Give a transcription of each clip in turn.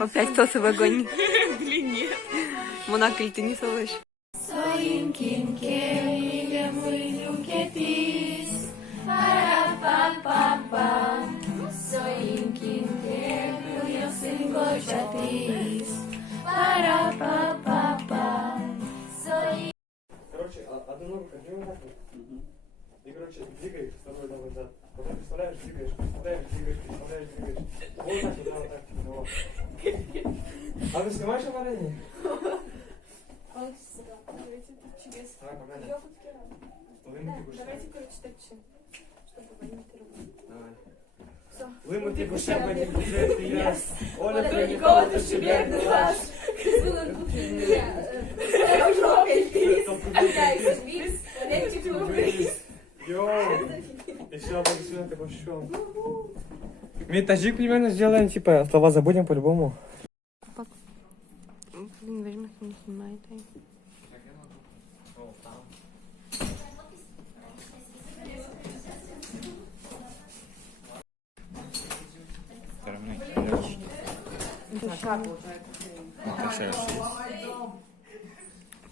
Опять сосы в огонь. Блин, нет. Монако, ты не слышишь. Короче, одну ногу подними вот так вот. И, короче, двигаешь второй ногой назад. Потом представляешь, двигаешь, представляешь, двигаешь, представляешь, двигаешь. Вот так вот, вот так. Вот. А ты снимаешь оборудование? Давай, погнали. Давайте, короче, так все. Чтобы вымыть руку. Давай. Вымыть душе, вымыть душе, ты я. Оля, ты никого, ты себе не дашь. Йоу! Еще аплодисменты пошел. Метажик примерно сделаем, типа, слова забудем по-любому. Блин, возьми, не снимай.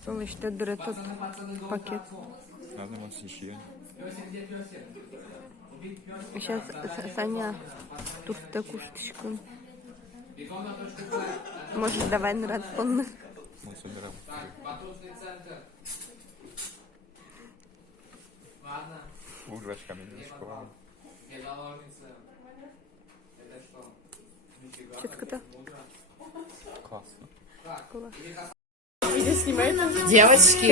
Солнечный этот пакет. Надо вот еще. Сейчас Саня тут такую штучку. Может, давай на радстон. Мы собираем. Ужрачками мешковым. Что-то Классно. Девочки,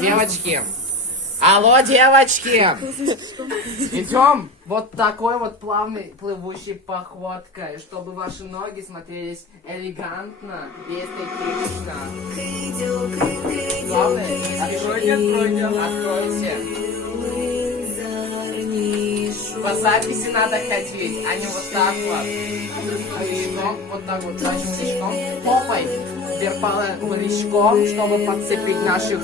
девочки. Алло, девочки! Идем вот такой вот плавной плывущей походкой, чтобы ваши ноги смотрелись элегантно и эстетично. Главное, откройте. По записи надо ходить, а не вот так вот. Мешком, вот так вот, нашим мешком, попой, вверх мешком, чтобы подцепить наших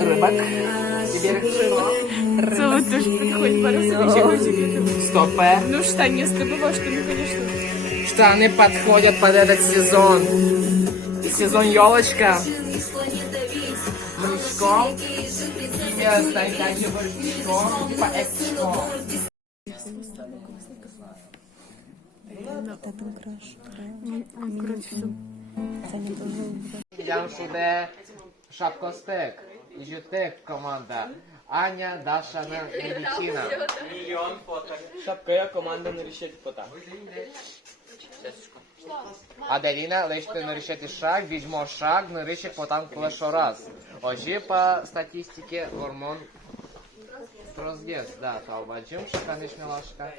рыбок. Теперь Целый тоже подходит пару собачек. Стопе. Ну, штаны с тобой, штаны, конечно. Штаны подходят под этот сезон. Сезон елочка. Мешком. Теперь стань также мешком, типа экшком. Идем сюда. Шапкостек. Ижютек команда. Аня, Даша, Медицина. Миллион фоток. Шапкая команда нарішить фото. Аделіна, лиште нарішити шаг, відьмо шаг, нарішить потам лише раз. Ожі по статистике гормон Трозгес, да, талбаджим, шаканиш милашка.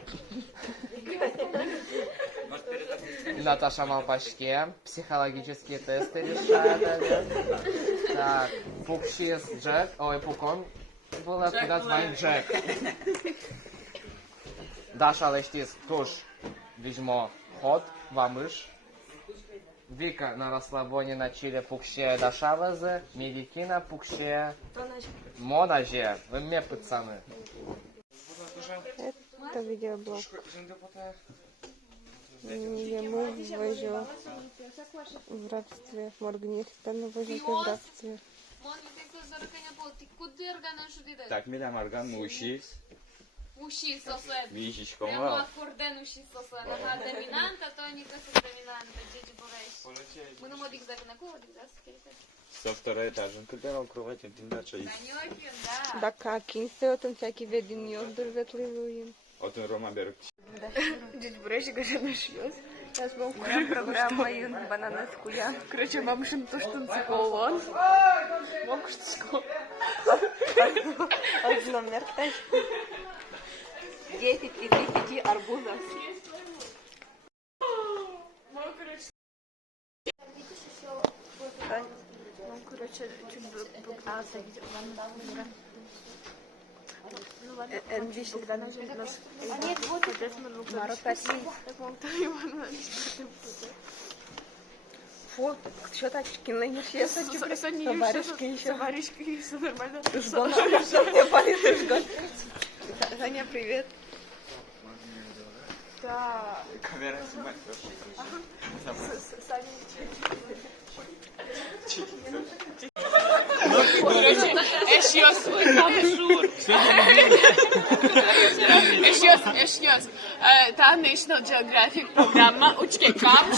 Наташа Малпашке, психологические тесты решает. Так, Пукшис Джек, ой, Пукон, было куда звонит Джек. Даша Лештис, туш, відьмо, ход, вамыш. Вика на расслабоне на чиле Пукше Дашавазе, Медикина Пукше Монаже. Вы мне пацаны. Это видеоблог. Мы ввожу в рабстве. Моргенштерн ввожу в рабстве. Так, Миля Марган, муши. Уши сосед. Вишечком. Прямо аккорден уши сосед. Ага, доминанта, то не как доминанта. Джеджи Бореш. Мы на модик за на кого Со второй этажем. Когда кровать один дача есть. да. Да как, киньте там всякие ведения, дурветливые. Вот он Рома берет. Джеджи Бореш, говорит, наш ёс. Сейчас вам программа и банана с куя. Короче, вам что то, что танцевал. Вам что? Номер 10 из 10 арбузов. Он, короче, чуть бы попытался видеть ну ладно, когда нам же нас... Нет, вот, соответственно, ну, так вам то Иван Фу, что так кинешь? Я товарищки еще. Товарищки, все нормально. Жгон, мне палит жгон. Саня, привет. Да. Камера снимает тоже. Eşiyoruz. Tam şuur. Eşiyoruz. Tam National Geographic programma uçke kamş.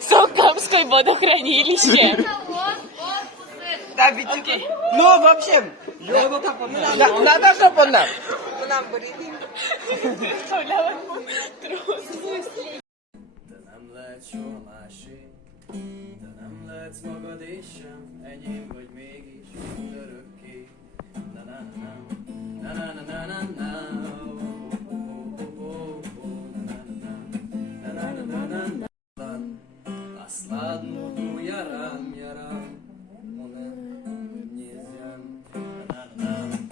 Сокамское водохранилище. Да, ведь ну, вообще, надо, чтобы он нам. Lett soha másé, de nem lehetsz magad és sem, enyém vagy mégis örökké. Na na na na na na na na na Aslan буду ярам, ona нельзя. На на на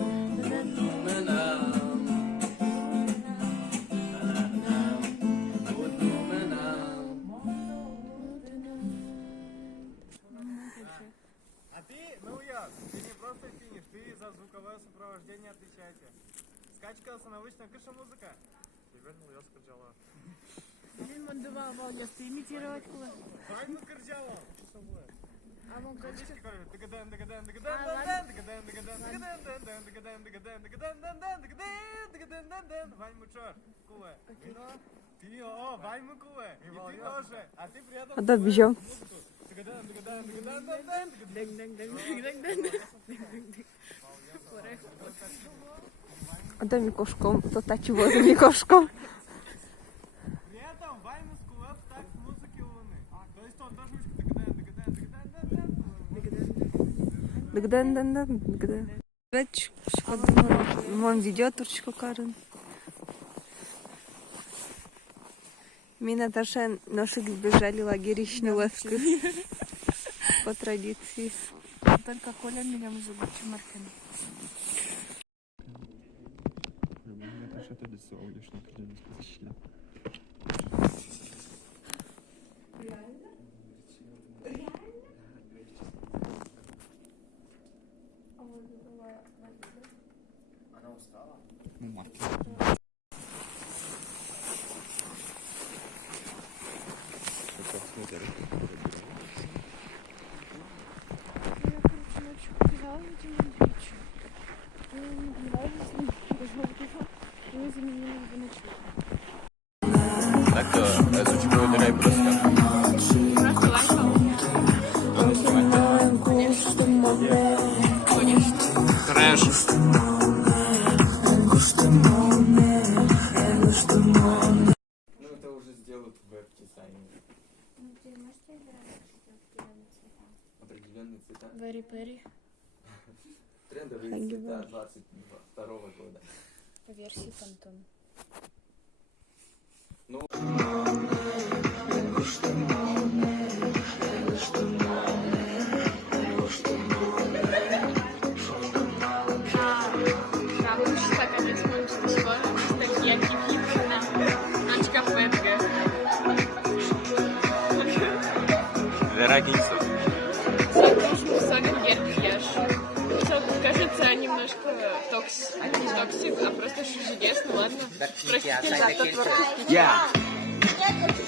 А ты, ну я, ты не просто финиш, ты за звуковое сопровождение отвечаете. Скачка остановочная кыша музыка. Вернул я скачала. Він мандував Олеся імітувати коли. Вайну кырджала. Что с собой? А вон Скачка говорит, дыгадан, дыгадан, дыгадан, А, дыгадан, дыгадан, дыгадан, дыгадан, дыгадан, дыгадан, дыгадан, дыгадан, дыгадан, дыгадан, Вайну чё? Куле. Вино? Ты, о, Вайну куле. И ты тоже. А ты при этом... Adam wziął. Дыгадан, дыгадан, дыгадан, дыгадан, дыгадан. Adam mi koszką, to taci wozy mi koszką. При этом Вайну скуле в такт музыки луны. То есть он тоже Dgden. Veç, mon video turçko karın. Mina też naszych zbierzali лагерищ левских по традиции. Только Коля меня может быть Маркин. Она устала? Так, озвучку удаляй просто. Трэш. Ну это уже сделают в описании. Определенные цвета. Very Perry. Трендовые цвета 22 года. По версии Фантом. Бабушка, когда смотришь скоро, такие хипхипшина. Ночка Фэнга. Верогинцев. Все Солингер пьешь. Что, кажется, немножко не токсик, а просто шужигес, ну ладно. Простите за тот творческий. Я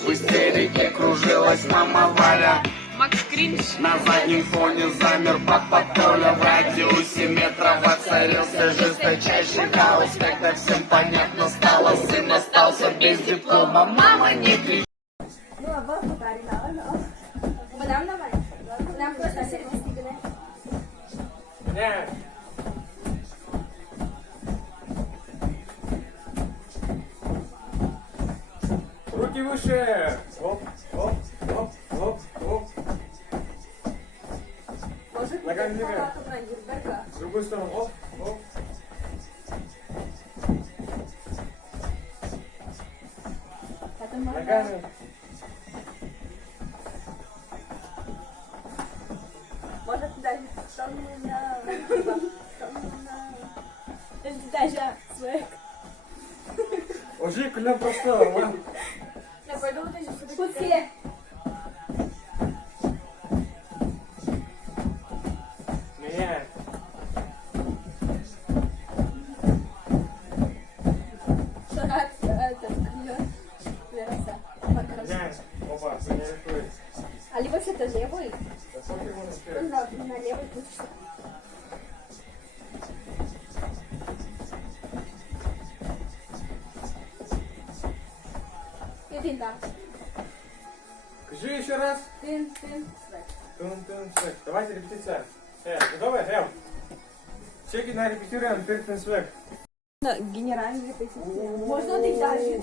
в истерике кружилась мама Валя. Макс Кринж. На заднем фоне замер папа Толя. В радиусе метра воцарился жесточайший хаос. Когда всем понятно стало, сын остался без диплома. Мама, не кричи. Нет. Руки выше. Оп, оп, оп, оп, оп. Ногами двигаем. В другую сторону. Оп, оп. Ногами. Может даже даже свек. Уже кля простого. Я пойду вот эти куски. Нет. На левый путь. Тын, да. Скажи еще раз. Тын, свек. Свек. Давайте репетиция. Готовы? Чеки на репетируем тын свек. Генеральная репетиция. Можно ты даже.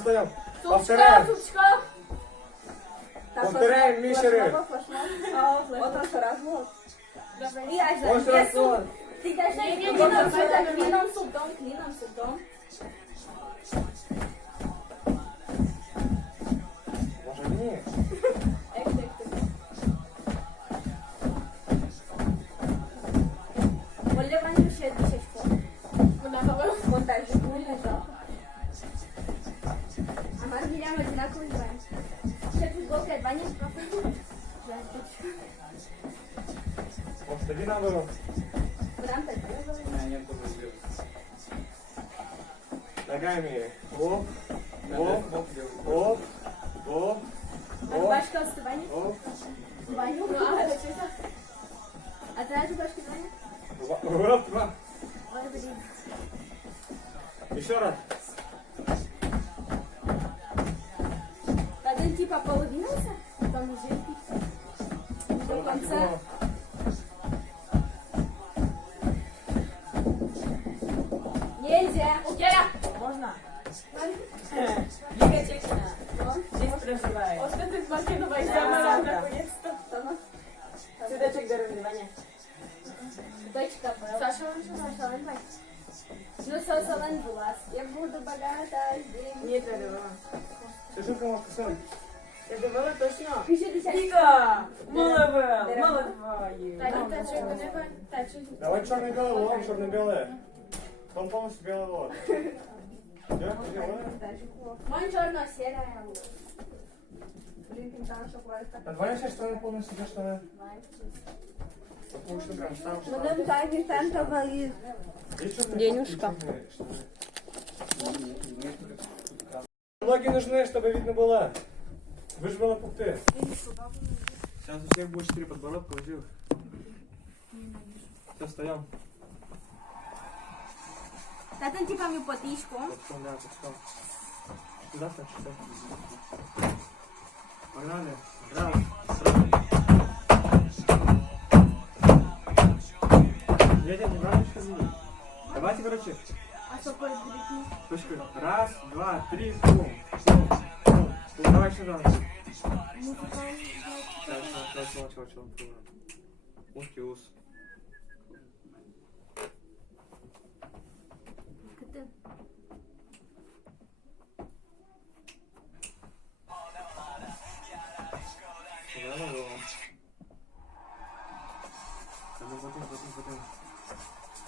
Стоим. Повторяем. Повторяем, Мишеры. Вот он раз вот. Вот раз вот. Ты даже клином судом. Може ні? Olha mais no cheiro de chefão. Montagem do legal. A maravilha vai tirar com os banhos. Já ficou que é banho de papai. Já Стоїть на дорогу. Бранта, Ногами. Оп. Оп. Башка в баню? Оп. В баню? Atrás do bашки баню? Оп. Два. Olha, блин. Еще раз. Tá dando tipo a polvinha, Vamos ver. Do конца. Нельзя. Можно? Здесь проживает. Вот это из машины войдя, Да. наконец-то. Судачек дороги, Ваня. Дочка, Саша, давай. Ну, Салан Булас. Я буду богата здесь. Нет, я говорю. Слышишь, кому сказал? Я говорю точно. Пиши десять. Ига! Мало твою. Давай черно-белый лом, черно-белое. Он полностью белый лом. Мой черно-серая. Блин, там шоколад. А давай все штаны полностью для штаны. Потому что прям там штаны. Будем так и там говорить. Денюшка. Ноги нужны, чтобы видно было. Выжмала пупты. Сейчас у всех будет 4 подбородка, ложил. Все, встаем. Татан типа мне потишку. Подском, да, подском. Сюда, так, сюда. Погнали. Раз. Едем, не брали еще видеть. Давайте, короче. А что по-другому? Точка. Раз, два, три, бум. Давай сюда. Чего. Узкий ус.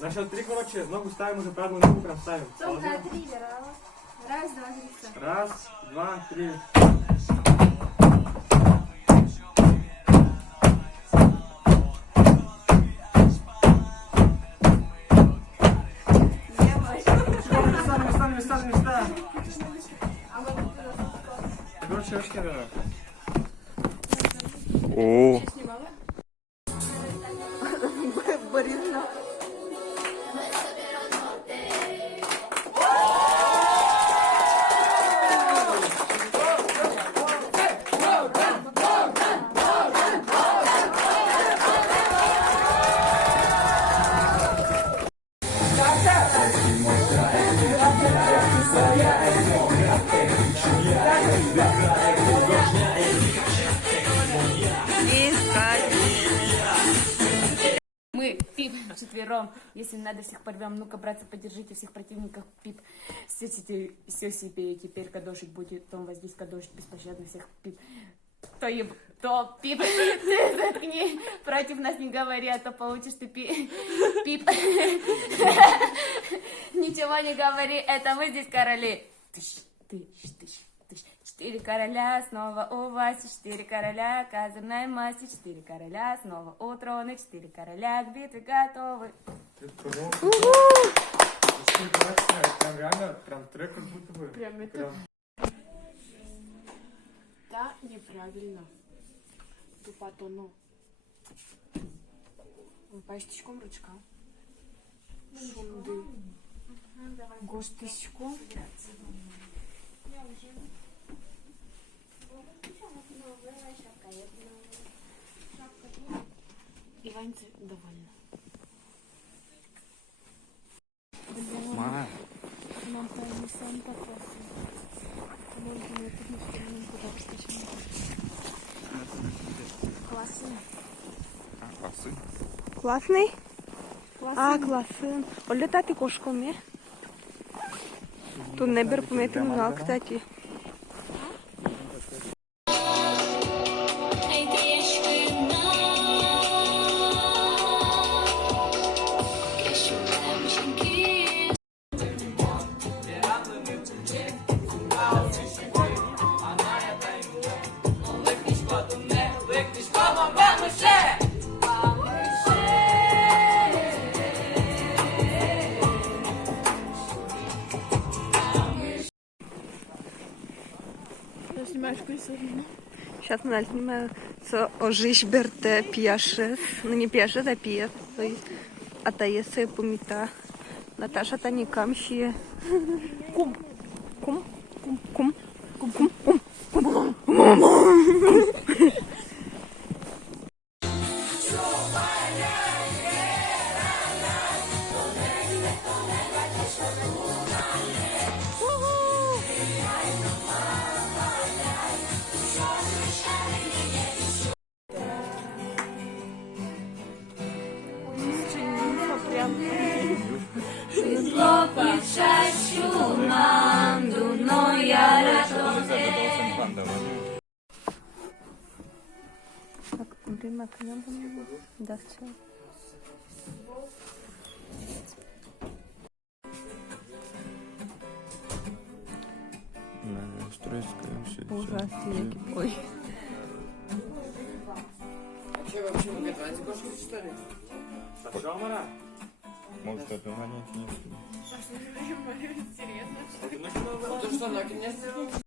На счет 3, короче, ногу ставим уже, правую ногу прям ставим. Только три, раз, два, три, все. Раз, два, три. Места. Короче, ручки надо. О, Борисна. Мы, Пип, вчетвером. Если надо, всех порвем. Ну-ка, братцы, поддержите всех противников. Пип, все себе теперь кадошить будет. Том вас здесь кадошить беспощадно всех. Пип, то Пип, ты заткни. Против нас не говори, а то получишь ты Пип. Ничего не говори, это мы здесь короли. Тыщ. 4 короля, снова у вас 4 короля, козырной масти, 4 короля, снова у трона, 4 короля, к битве готовы. Прям реально, прям трек как будто бы. Прям это. правильно. Тупо тону. Паштичком ручка. Шунды. Гоштичком. Иванцы довольна. Ма. Нам не Санта-Клаус. Можно мне тут не куда постучать. Классный. Класний? А, класний. Олітати кошками. Тут небір помітив, кстати. Сейчас мы снимаем с ожиж берте пьяше. Ну не пьяше, да пьет. А та есе помита. Наташа та не камщие. Кум. Кум. Кум. Кум. Кум. Кум. Кум. Так, время к небу. Да, все. Ужасно. Ой. А что, вообще вы готовите кошку, что ли? Может, это маленький? Ну что, наконец-то?